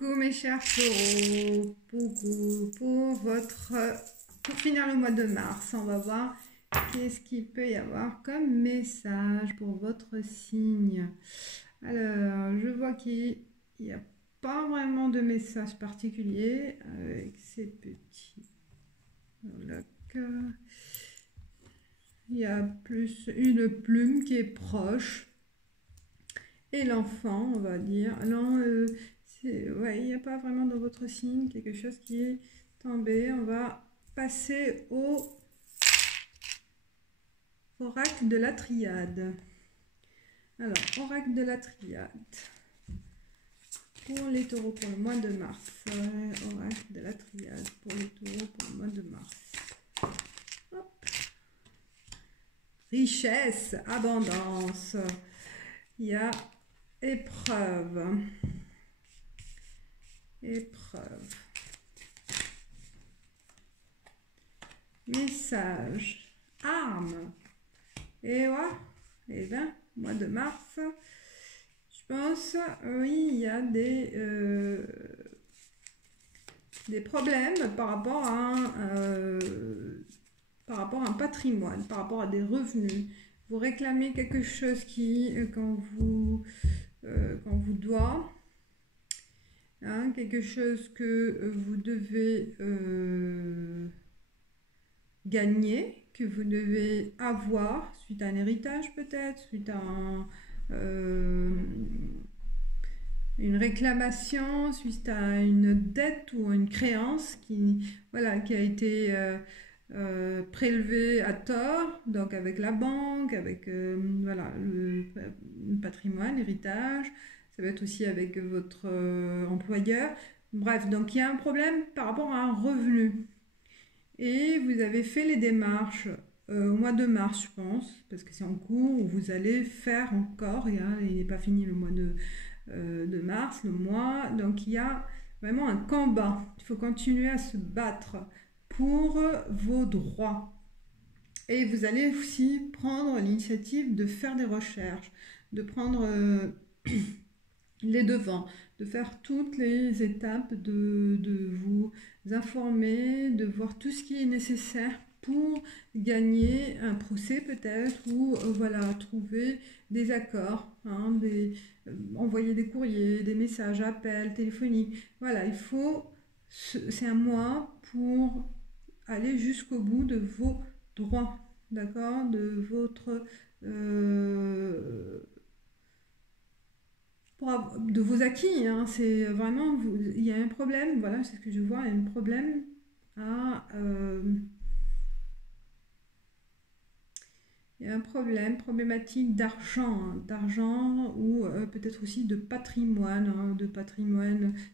Coucou mes chers taureaux, pour finir le mois de mars, on va voir qu'est-ce qu'il peut y avoir comme message pour votre signe. Alors, je vois qu'il n'y a pas vraiment de message particulier avec ces petits blocs. Il y a plus une plume qui est proche. Et l'enfant, on va dire. Non, ouais, il n'y a pas vraiment dans votre signe quelque chose qui est tombé. On va passer au oracle de la triade. Alors, oracle de la triade. Pour les taureaux pour le mois de mars. Oracle de la triade pour les taureaux pour le mois de mars. Hop. Richesse, abondance. Il y a épreuve. Épreuve. Message. Arme. Et ouais. Et bien, mois de mars. Je pense, oui, il y a des problèmes par rapport à un patrimoine, par rapport à des revenus. Vous réclamez quelque chose qui, quand vous doit, hein, quelque chose que vous devez gagner, que vous devez avoir, suite à un héritage peut-être, suite à une réclamation, suite à une dette ou une créance qui a été prélevée à tort, donc avec la banque, avec le patrimoine, l'héritage. Ça va être aussi avec votre employeur. Bref, donc il y a un problème par rapport à un revenu. Et vous avez fait les démarches au mois de mars, je pense, parce que c'est en cours, où vous allez faire encore, il n'est pas fini le mois de mars, le mois. Donc il y a vraiment un combat. Il faut continuer à se battre pour vos droits. Et vous allez aussi prendre l'initiative de faire des recherches, de prendre les devants, de faire toutes les étapes, de vous informer, de voir tout ce qui est nécessaire pour gagner un procès peut-être, ou trouver des accords, hein, envoyer des courriers, des messages, appels téléphoniques. Voilà, c'est un mois pour aller jusqu'au bout de vos droits, d'accord, de votre de vos acquis, hein. C'est vraiment, il y a un problème, voilà, c'est ce que je vois, il y a un problème il y a un problématique d'argent, hein, d'argent ou peut-être aussi de patrimoine, hein,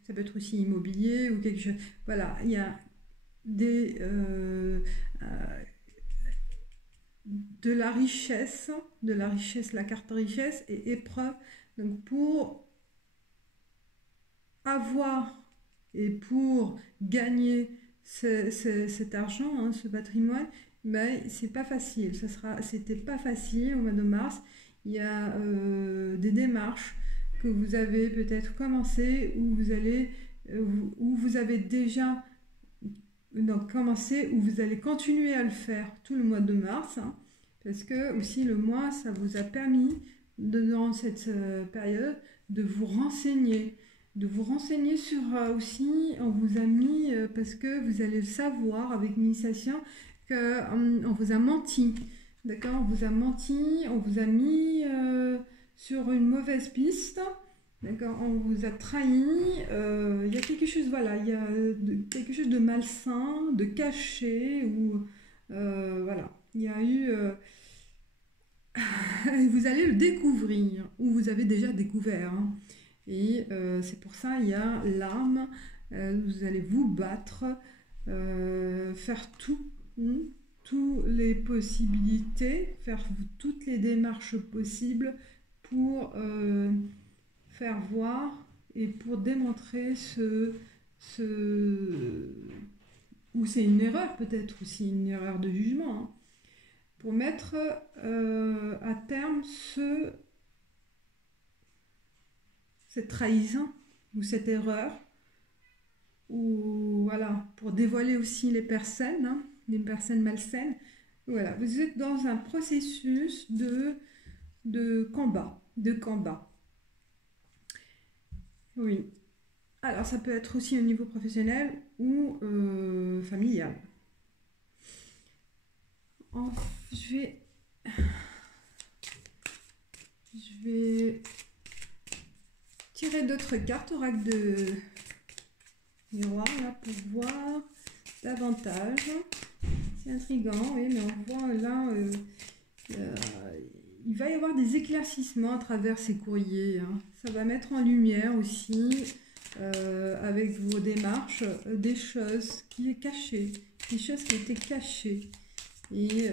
ça peut être aussi immobilier ou quelque chose. Voilà, il y a de la richesse, la carte richesse et épreuve. Donc pour avoir et pour gagner cet argent, hein, ce patrimoine, ben, c'est pas facile. C'était pas facile au mois de mars. Il y a des démarches que vous avez peut-être commencé, où vous avez déjà commencé, où vous allez continuer à le faire tout le mois de mars, hein, parce que aussi le mois, ça vous a permis, dans cette période, de vous renseigner sur aussi, on vous a mis, parce que vous allez le savoir avec l'initiation, qu'on vous a menti, d'accord, on vous a mis sur une mauvaise piste, d'accord, on vous a trahi, il y a quelque chose, il y a quelque chose de malsain, de caché, ou il y a eu... vous allez le découvrir, ou vous avez déjà découvert, hein. Et c'est pour ça il y a l'arme, vous allez vous battre, faire toutes les possibilités, faire toutes les démarches possibles pour faire voir et pour démontrer ou c'est une erreur peut-être aussi, une erreur de jugement, hein, pour mettre à terme cette trahison ou cette erreur, ou voilà, pour dévoiler aussi les personnes, hein, les personnes malsaines. Voilà, vous êtes dans un processus de combat, de combat. Oui. Alors, ça peut être aussi au niveau professionnel ou familial. En- je vais, je vais tirer d'autres cartes oracle de miroir là pour voir davantage. C'est intriguant, oui, mais on voit là, euh, il va y avoir des éclaircissements à travers ces courriers, hein. Ça va mettre en lumière aussi, avec vos démarches, des choses qui est cachées, des choses qui étaient cachées. Et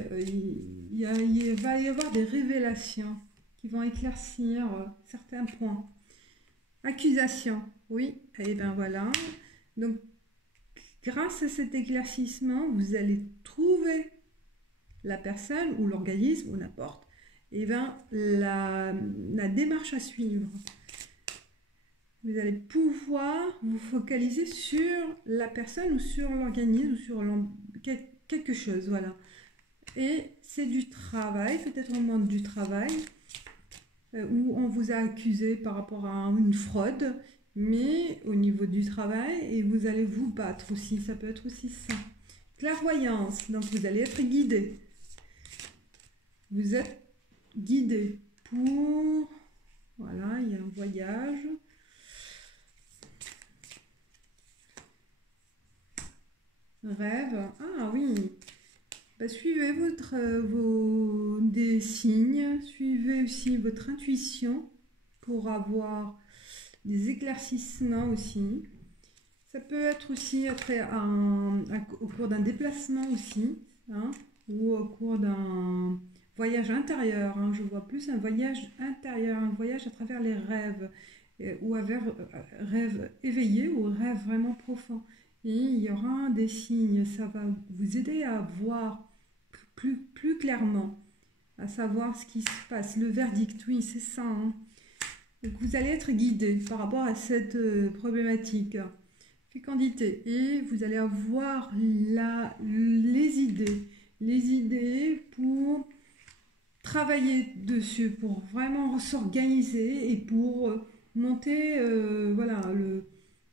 il va y avoir des révélations qui vont éclaircir certains points. Accusation, oui, et bien voilà. Donc, grâce à cet éclaircissement, vous allez trouver la personne ou l'organisme ou n'importe, et bien la démarche à suivre. Vous allez pouvoir vous focaliser sur la personne ou sur l'organisme ou sur quelque chose, voilà. Et c'est du travail, peut-être au moment du travail, où on vous a accusé par rapport à une fraude, mais au niveau du travail, et vous allez vous battre aussi, ça peut être aussi ça. Clairvoyance, donc vous allez être guidé. Vous êtes guidé pour... Voilà, il y a un voyage. Rêve. Ah oui. Bah, suivez des signes. Suivez aussi votre intuition pour avoir des éclaircissements aussi. Ça peut être aussi après au cours d'un déplacement aussi, hein, ou au cours d'un voyage intérieur, hein. Je vois plus un voyage intérieur, un voyage à travers les rêves, ou avec rêve éveillé ou rêve vraiment profond. Et il y aura des signes, ça va vous aider à voir plus clairement, à savoir ce qui se passe, le verdict, oui, c'est ça, hein. Donc vous allez être guidé par rapport à cette problématique. Fécondité. Et vous allez avoir les idées pour travailler dessus, pour vraiment s'organiser et pour monter voilà,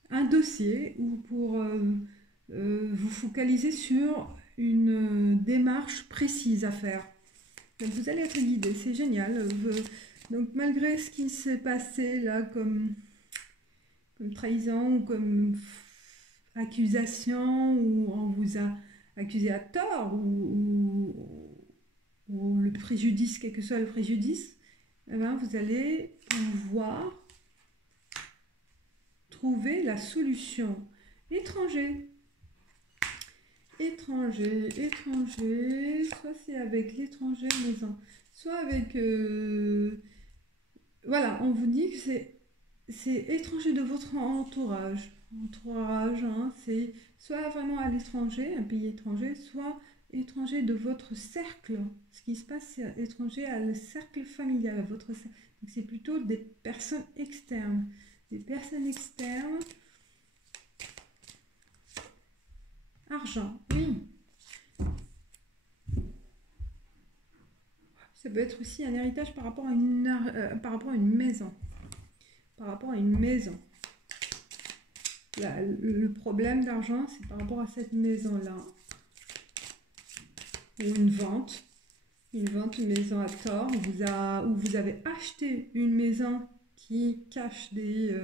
un dossier ou pour vous focaliser sur une démarche précise à faire. Donc vous allez être guidé, c'est génial. Donc malgré ce qui s'est passé là comme trahison ou comme accusation, ou on vous a accusé à tort, ou le préjudice, quel que soit le préjudice, eh ben, vous allez pouvoir trouver la solution. Étranger, soit c'est avec l'étranger maison, soit avec... voilà, on vous dit que c'est étranger de votre entourage. Entourage, hein, c'est soit vraiment à l'étranger, un pays étranger, soit étranger de votre cercle. Ce qui se passe, c'est étranger à le cercle familial, à votre cercle. Donc c'est plutôt des personnes externes. Des personnes externes. Argent, oui. Ça peut être aussi un héritage par rapport à par rapport à une maison. Par rapport à une maison. Le problème d'argent, c'est par rapport à cette maison-là. Ou une vente, une maison à tort, où vous avez acheté une maison qui cache des...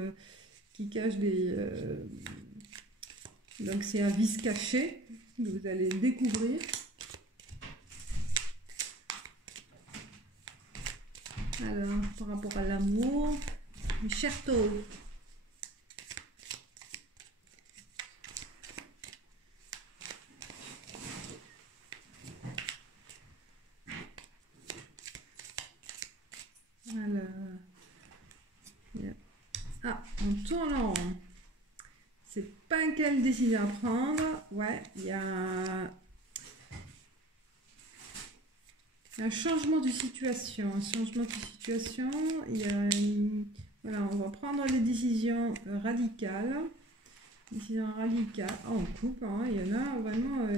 donc c'est un vice caché que vous allez découvrir. Alors, par rapport à l'amour, cher taureau. Ah, on tourne en rond. C'est pas quelle décision à prendre. Ouais, il y a un changement de situation. Il y a voilà, on va prendre les décisions radicales. Ici, un radical. Oh, on coupe, hein, il y en a vraiment...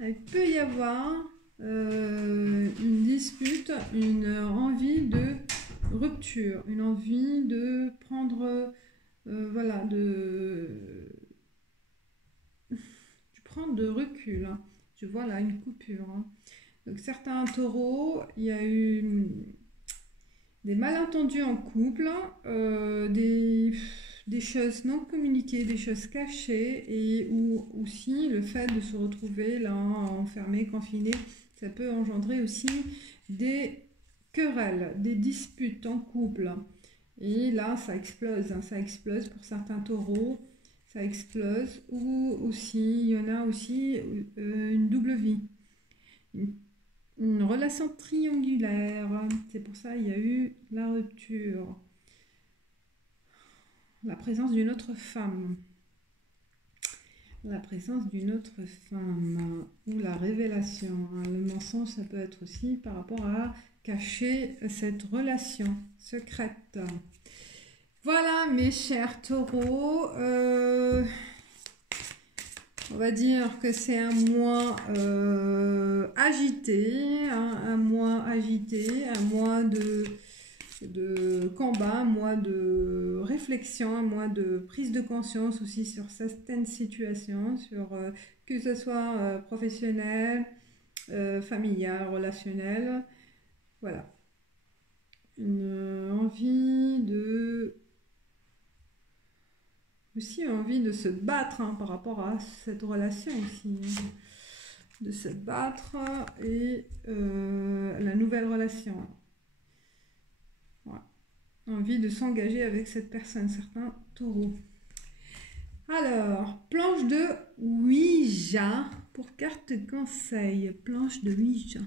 Il peut y avoir une dispute, une envie de rupture, une envie de prendre... voilà, prendre de recul. Hein. Je vois là une coupure. Hein. Donc certains taureaux, il y a eu des malentendus en couple, des choses non communiquées, des choses cachées, et ou aussi le fait de se retrouver là enfermé, confiné, ça peut engendrer aussi des querelles, des disputes en couple. Et là, ça explose, hein, ça explose pour certains taureaux, ça explose. Ou aussi, il y en a aussi une double vie, une relation triangulaire. C'est pour ça qu'il y a eu la rupture. La présence d'une autre femme. La présence d'une autre femme. Ou la révélation. Le mensonge, ça peut être aussi par rapport à cacher cette relation secrète. Voilà mes chers taureaux, on va dire que c'est un mois agité, hein, un mois agité, un mois de combat, un mois de réflexion, un mois de prise de conscience aussi sur certaines situations, sur que ce soit professionnel, familial, relationnel, voilà. Une envie de... aussi envie de se battre hein, par rapport à cette relation aussi, hein, de se battre et la nouvelle relation. Voilà. Envie de s'engager avec cette personne, certains taureaux. Alors, planche de Ouija pour carte conseil. Planche de Ouija.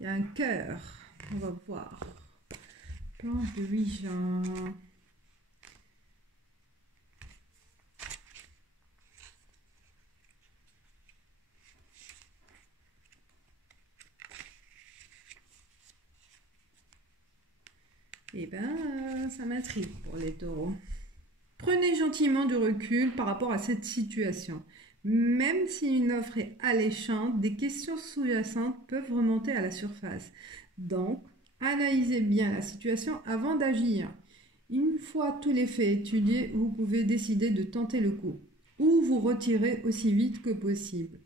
Il y a un cœur, on va voir. Planche de Ouija. Eh bien, ça m'intrigue pour les taureaux. Prenez gentiment du recul par rapport à cette situation. Même si une offre est alléchante, des questions sous-jacentes peuvent remonter à la surface. Donc, analysez bien la situation avant d'agir. Une fois tous les faits étudiés, vous pouvez décider de tenter le coup ou vous retirer aussi vite que possible.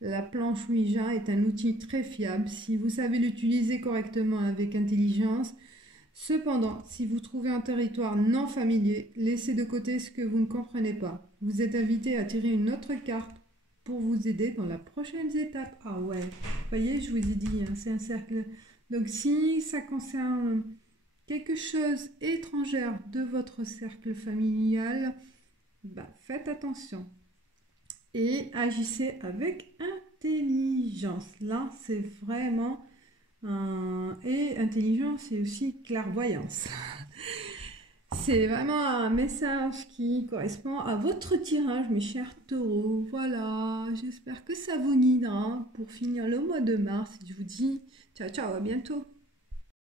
La planche Ouija est un outil très fiable si vous savez l'utiliser correctement avec intelligence. Cependant, si vous trouvez un territoire non familier, laissez de côté ce que vous ne comprenez pas. Vous êtes invité à tirer une autre carte pour vous aider dans la prochaine étape. Ah ouais, vous voyez, je vous ai dit, hein, c'est un cercle. Donc si ça concerne quelque chose étrangère de votre cercle familial, bah, faites attention et agissez avec intelligence. Là, c'est vraiment... et intelligence, c'est aussi clairvoyance. C'est vraiment un message qui correspond à votre tirage, mes chers taureaux. Voilà, j'espère que ça vous guidera pour finir le mois de mars. Je vous dis ciao, ciao, à bientôt.